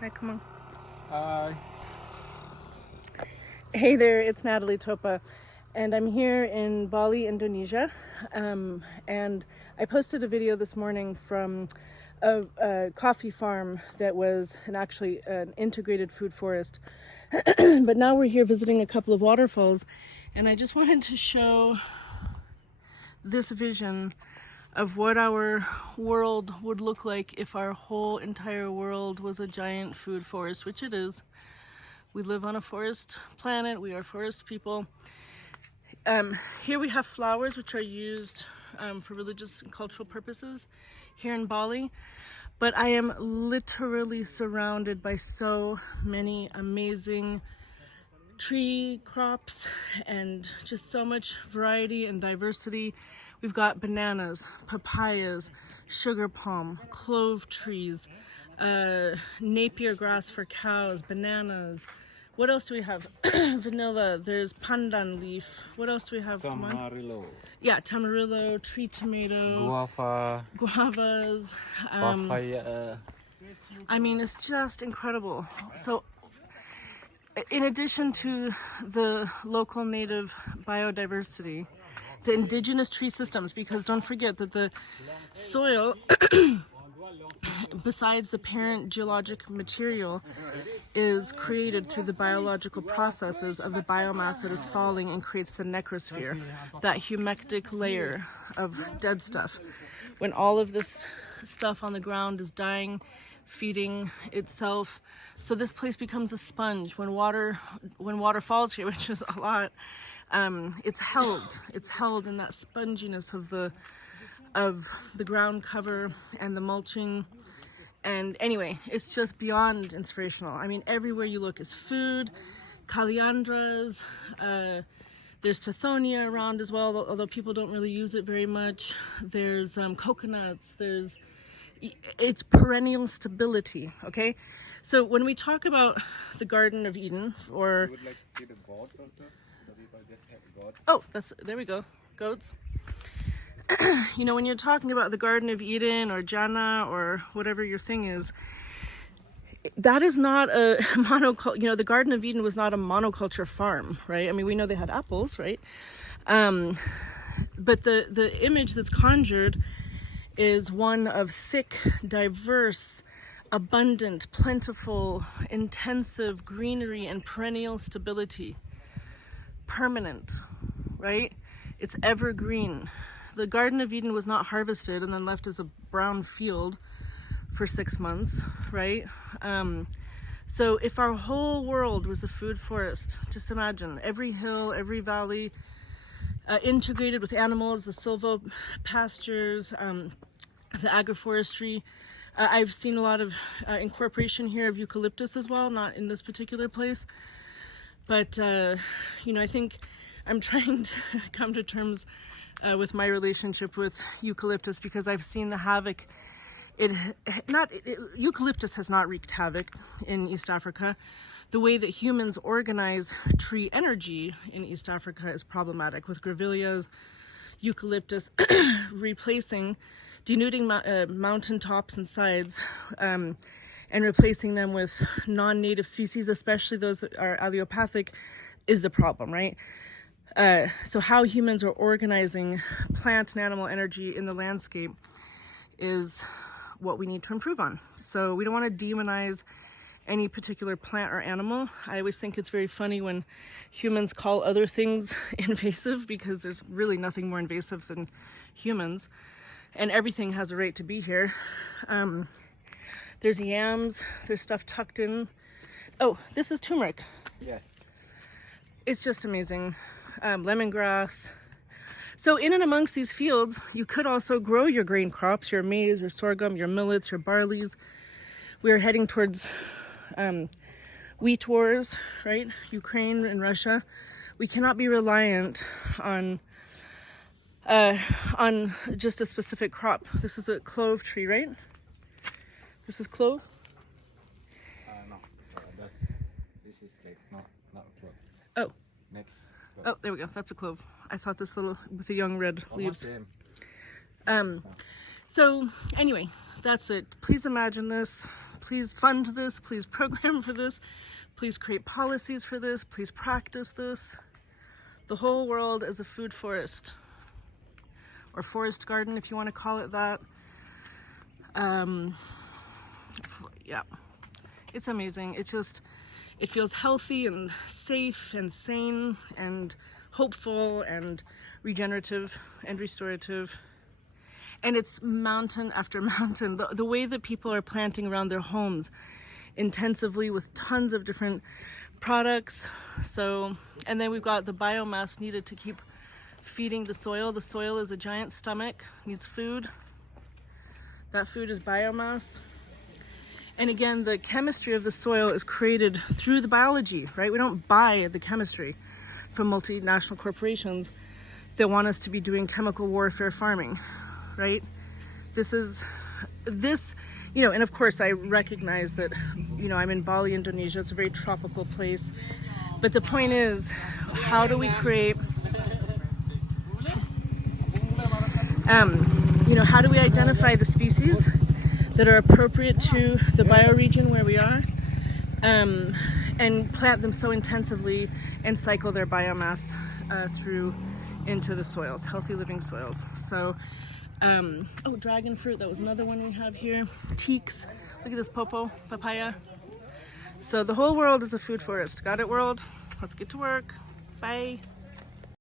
Hi, come on. Hi. Hey there, it's Natalie Topa, and I'm here in Bali, Indonesia. And I posted a video this morning from a coffee farm that was actually an integrated food forest. But now we're here visiting a couple of waterfalls, and I just wanted to show this vision of what our world would look like if our whole entire world was a giant food forest, which it is. We live on a forest planet, we are forest people. Here we have flowers which are used for religious and cultural purposes here in Bali. But I am literally surrounded by so many amazing tree crops and just so much variety and diversity. We've got bananas, papayas, sugar palm, clove trees, napier grass for cows, bananas. What else do we have? Vanilla, there's pandan leaf. What else do we have? Tamarillo. Yeah, tamarillo, tree tomato, Guava. guavas. Papaya. I mean, it's just incredible. So in addition to the local native biodiversity, the indigenous tree systems, because don't forget that the soil, besides the parent geologic material, is created through the biological processes of the biomass that is falling and creates the necrosphere, that humectic layer of dead stuff. When all of this stuff on the ground is dying, feeding itself, so this place becomes a sponge. When water falls here, which is a lot, it's held in that sponginess of the ground cover and the mulching. And anyway, it's just beyond inspirational. I mean, everywhere you look is food, caliandras, there's tithonia around as well, although people don't really use it very much. There's coconuts, it's perennial stability, okay? So when we talk about the Garden of Eden, or... You would like to see the goat also? The people just have goats. Oh, there we go, goats. You know, when you're talking about the Garden of Eden or Jannah or whatever your thing is, that is not a monoculture. You know, the Garden of Eden was not a monoculture farm, right? I mean, we know they had apples, right? But the image that's conjured is one of thick, diverse, abundant, plentiful, intensive greenery and perennial stability. Permanent, right? It's evergreen. The Garden of Eden was not harvested and then left as a brown field for 6 months, right? So if our whole world was a food forest, just imagine every hill, every valley, integrated with animals, the silvo pastures, the agroforestry. I've seen a lot of incorporation here of eucalyptus as well, not in this particular place. But, you know, I think I'm trying to come to terms with my relationship with eucalyptus, because I've seen the havoc. Eucalyptus has not wreaked havoc in East Africa. The way that humans organize tree energy in East Africa is problematic, with grevilleas, eucalyptus denuding mountain tops and sides, and replacing them with non-native species, especially those that are allelopathic, is the problem, right? So how humans are organizing plant and animal energy in the landscape is what we need to improve on. So we don't want to demonize any particular plant or animal. I always think it's very funny when humans call other things invasive, because there's really nothing more invasive than humans, and everything has a right to be here. There's yams, there's stuff tucked in. Oh, this is turmeric. Yeah. It's just amazing. Lemongrass. So in and amongst these fields, you could also grow your grain crops, your maize, your sorghum, your millets, your barleys. We are heading towards wheat wars, right? Ukraine and Russia. We cannot be reliant on just a specific crop. This is a clove tree, right? This is clove? No, sorry, this is like not clove. Oh. Next. Oh, there we go. That's a clove. I thought this little with the young red leaves. Same. So anyway, that's it. Please imagine this. Please fund this, please program for this, please create policies for this, please practice this. The whole world is a food forest, or forest garden if you want to call it that. Yeah, it's amazing. It feels healthy and safe and sane and hopeful and regenerative and restorative. And it's mountain after mountain. The way that people are planting around their homes intensively with tons of different products. So, and then we've got the biomass needed to keep feeding the soil. The soil is a giant stomach, needs food. That food is biomass. And again, the chemistry of the soil is created through the biology, right? We don't buy the chemistry from multinational corporations that want us to be doing chemical warfare farming, right? This, you know, and of course I recognize that, you know, I'm in Bali, Indonesia. It's a very tropical place. But the point is, how do we create, you know, how do we identify the species that are appropriate to the bioregion where we are, and plant them so intensively and cycle their biomass through into the soils, healthy living soils. So, oh, dragon fruit, that was another one we have here. Teaks, look at this papaya. So the whole world is a food forest. Got it, world? Let's get to work. Bye.